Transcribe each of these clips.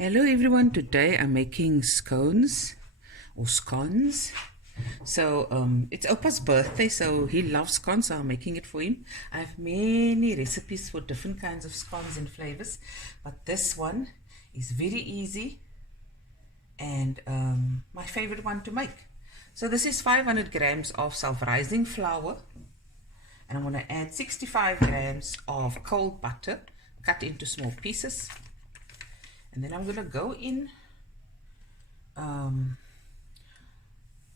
Hello everyone, today I'm making scones or scones. So it's Oupa's birthday, so he loves scones, so I'm making it for him. I have many recipes for different kinds of scones and flavors, but this one is very easy and my favorite one to make. So this is 500 grams of self-rising flour, and I'm going to add 65 grams of cold butter cut into small pieces. And then I'm going to go in, then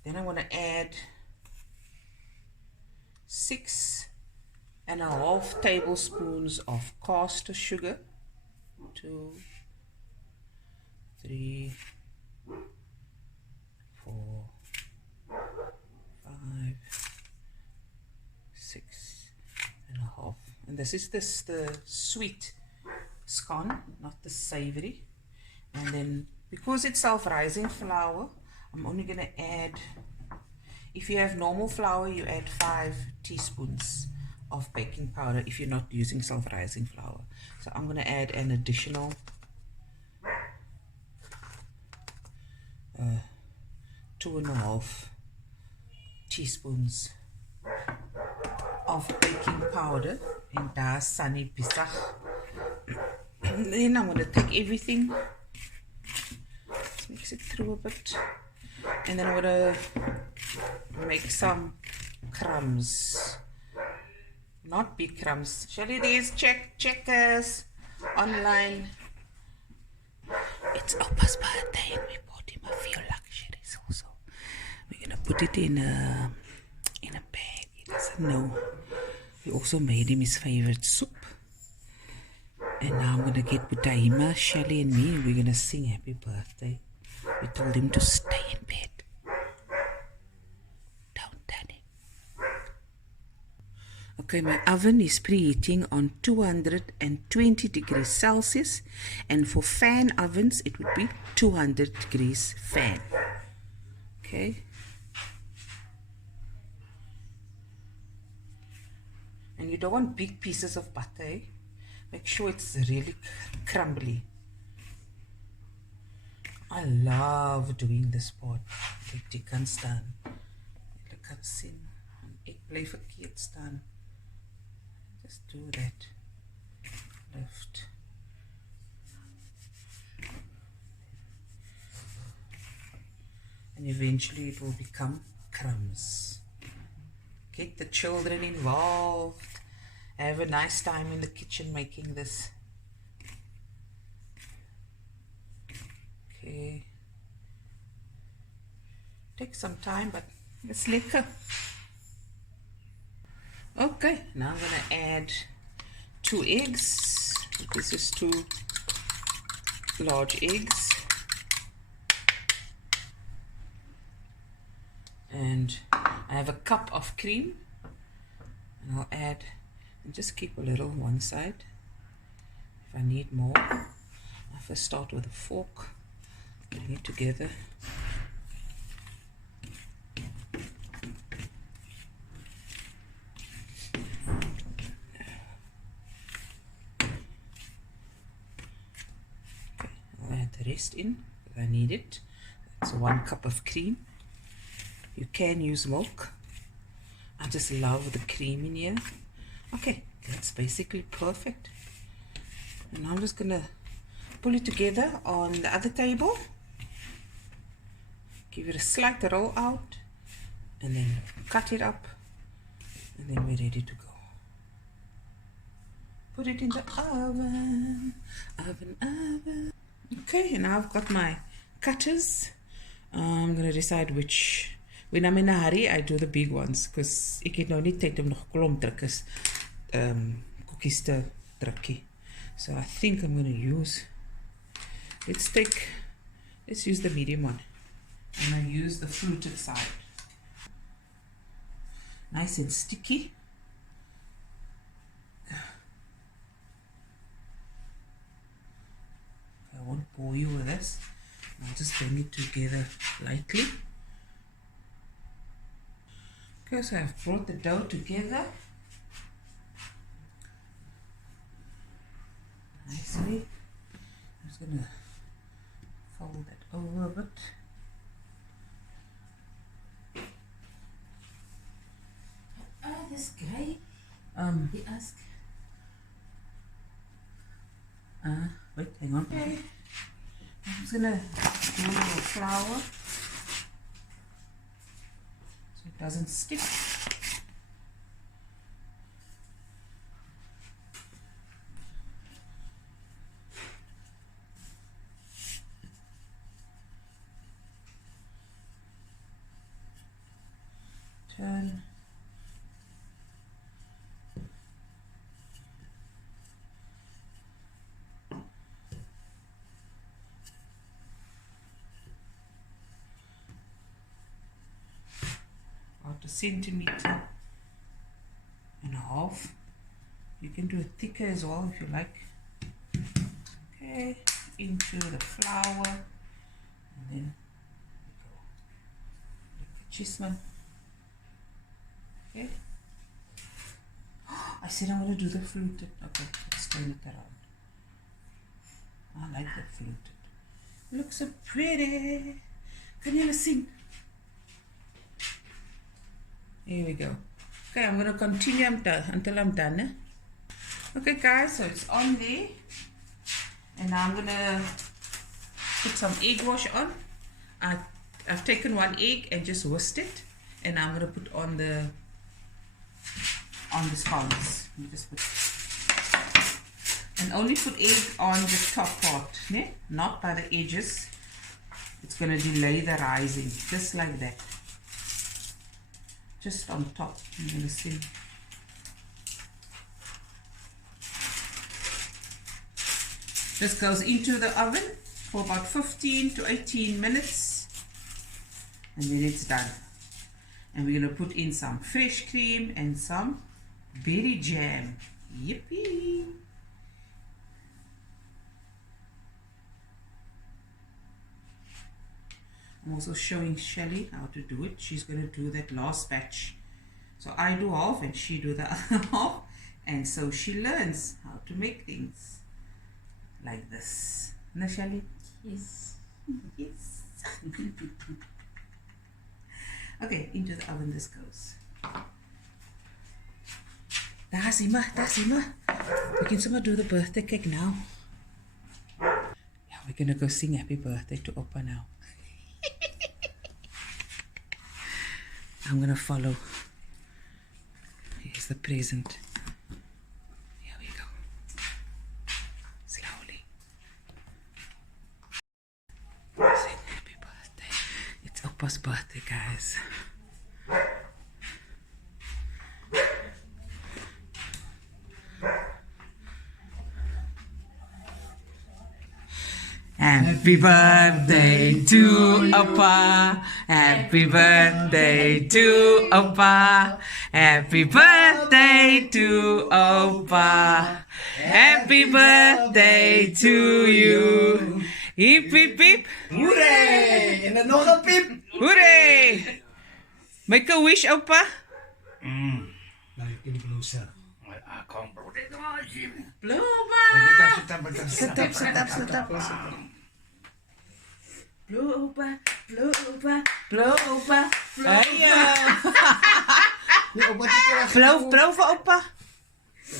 I'm going to add 6.5 tablespoons of caster sugar. 2, 3, 4, 5, 6.5. And this is the sweet scone, not the savory. And then because it's self-rising flour, I'm only going to add, if you have normal flour, you add 5 teaspoons of baking powder if you're not using self-rising flour. So I'm going to add an additional 2.5 teaspoons of baking powder in daar sunny pisag. Then I'm going to take everything, let's mix it through a bit, and then I'm going to make some crumbs, not big crumbs. Shirley, there's checkers online. It's Oupa's birthday and we bought him a few luxuries also. We're going to put it in a bag. He doesn't know. We also made him his favorite soup. And now I'm going to get Butaima, Shelly and me, and we're going to sing happy birthday. We told him to stay in bed. Don't tell him. Okay, my oven is preheating on 220 degrees Celsius. And for fan ovens, it would be 200 degrees fan. Okay. And you don't want big pieces of butter, eh? Make sure it's really crumbly. I love doing this part. Ek kan staan. Ek kan sien. Ek bly verkeerd staan. Just do that. Lift. And eventually it will become crumbs. Get the children involved. Have a nice time in the kitchen making this. Okay. Take some time, but it's lekker. Okay, now I'm going to add 2 eggs. This is 2 large eggs. And I have a cup of cream. And I'll add, and just keep a little one side. If I need more, I first start with a fork, bring it together. Okay, I'll add the rest in, because I need it. That's 1 cup of cream. You can use milk. I just love the cream in here. Okay, that's basically perfect. And I'm just gonna pull it together on the other table. Give it a slight roll out, and then cut it up, and then we're ready to go. Put it in the oven. Okay, and now I've got my cutters. I'm gonna decide which. When I'm in a hurry, I do the big ones, because ek het nou nie tyd om nog klomp drukkers cookies te drukkie. So I think I'm going to use, let's use the medium one. I'm going to use the fluted side. Nice and sticky. I won't bore you with this. I'll just bring it together lightly. Okay, so I've brought the dough together nicely. I'm just gonna Fold that over a bit. This guy, he asked. Wait, hang on. Okay. I'm just gonna do a little flour so it doesn't stick. Turn. About a centimeter and a half. You can do it thicker as well if you like. Okay, into the flour, and then go the chisman. Okay. I said I'm going to do the fluted. Okay, let's turn it around. I like that fluted. Looks so pretty. Can you sing? Here we go. Okay, I'm going to continue until I'm done. Eh? Okay guys, so it's on there. And now I'm going to put some egg wash on. I've taken 1 egg and just whisked it. And now I'm going to put on the scones. You just put, and only put egg on the top part, ne? Not by the edges. It's going to delay the rising, just like that. Just on top. I'm going to see. This goes into the oven for about 15 to 18 minutes, and then it's done. And we're going to put in some fresh cream and some berry jam. Yippee! I'm also showing Shelly how to do it. She's going to do that last batch. So I do half and she do the other half. And so she learns how to make things like this. No, Shelly? Yes. Yes. Okay, into the oven this goes. That's Ima. We can somehow do the birthday cake now. Yeah, we're gonna go sing happy birthday to Oupa now. I'm gonna follow. Here's the present. Here we go. Slowly. Sing happy birthday. It's Oupa's birthday, guys. Happy birthday to Oupa. Happy birthday to Oupa. Happy birthday to Oupa. Happy birthday to you. Hip hip hip. Hooray! En dan nog een piep. Hooray! Make a wish, Oupa. Nou, je kunt bloesen. Kom, broeder. Blow Oupa. Sit up. Blow Oupa. Blow Oupa. Blow Oupa. Blow for Oupa.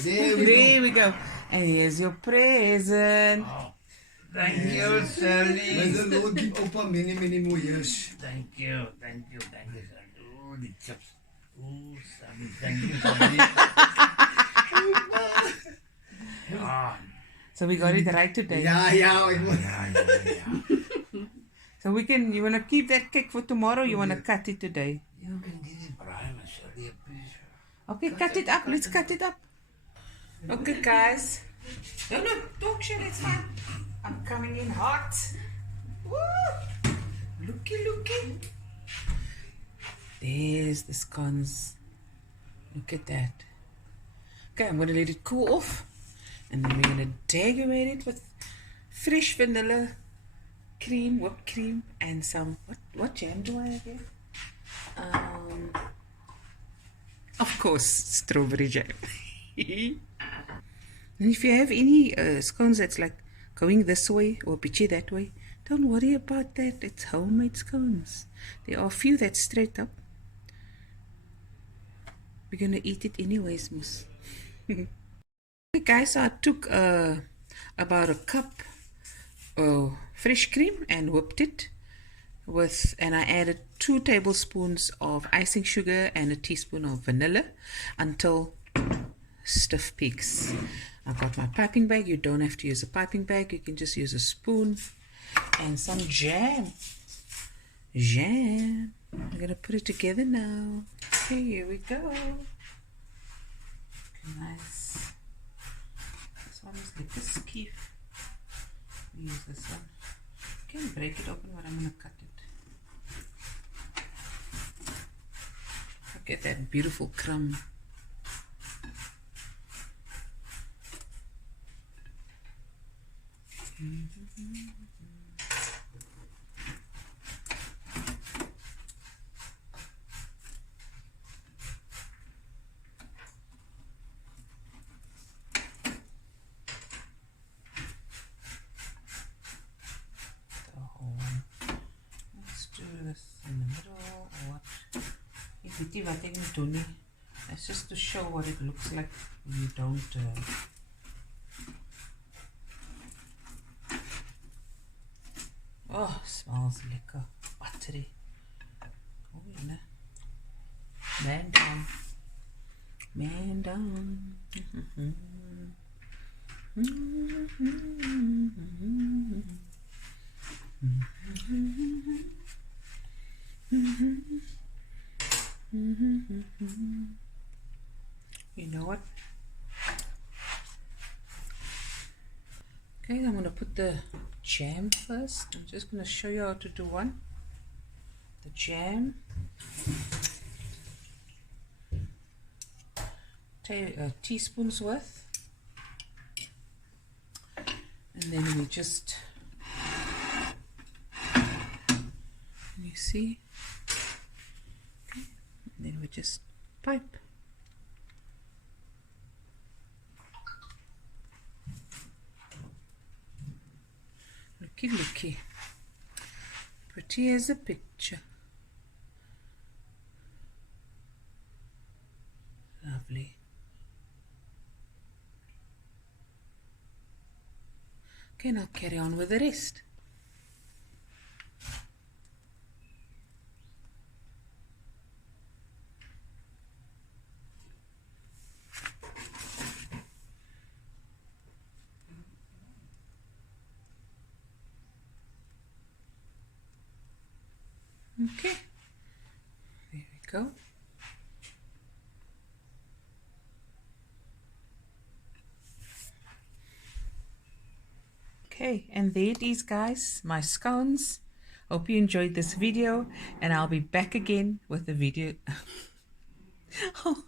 There we go. And here's your present. Thank you, Sally. May the Lord give Oupa many, many more years. Thank you, Sally. Oh, the chips. Oh, Sally, thank you, Sally. So we got it right today. Ja, ik moet. So you want to keep that cake for tomorrow? You want to cut it today? You can give it Brian and Sally a piece. Okay, cut it up. Let's cut it up. Okay, guys. No, talk shit. It's fine. I'm coming in hot. Woo! Looky. There's the scones. Look at that. Okay, I'm going to let it cool off. And then we're going to decorate it with fresh vanilla cream, whipped cream, and some, what jam do I have here? Of course, strawberry jam. And if you have any scones that's like going this way or pitchy that way, Don't worry about that. It's homemade scones. There are a few that's straight up. We're gonna eat it anyways, Moose. Okay, guys, so I took about a cup of fresh cream and whipped it and I added 2 tablespoons of icing sugar and a teaspoon of vanilla until stiff peaks. I've got my piping bag. You don't have to use a piping bag. You can just use a spoon and some jam. I'm gonna put it together now. Okay, here we go. Nice. This one is like a skiff. Use this one. You can break it open, but I'm gonna cut it. Look at that beautiful crumb. Let's do this in the middle or what? It's just to show what it looks like when you don't oh, smells lekker. Buttery. Oh, yeah. Man down. Man down. You know what? Okay, I'm going to put the jam first. I'm just going to show you how to do one. The jam. Teaspoon's worth. And then we just, you see? Okay. And then we just pipe. Looky, looky. Pretty as a picture. Lovely. Okay, now carry on with the rest. Okay, there we go. Okay, and there it is, guys, my scones. Hope you enjoyed this video, and I'll be back again with the video. Oh,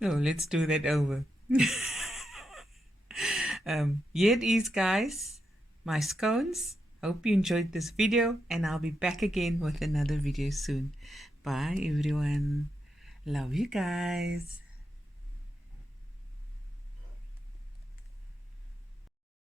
let's do that over. Here it is, guys, my scones. Hope you enjoyed this video, and I'll be back again with another video soon. Bye, everyone. Love you guys.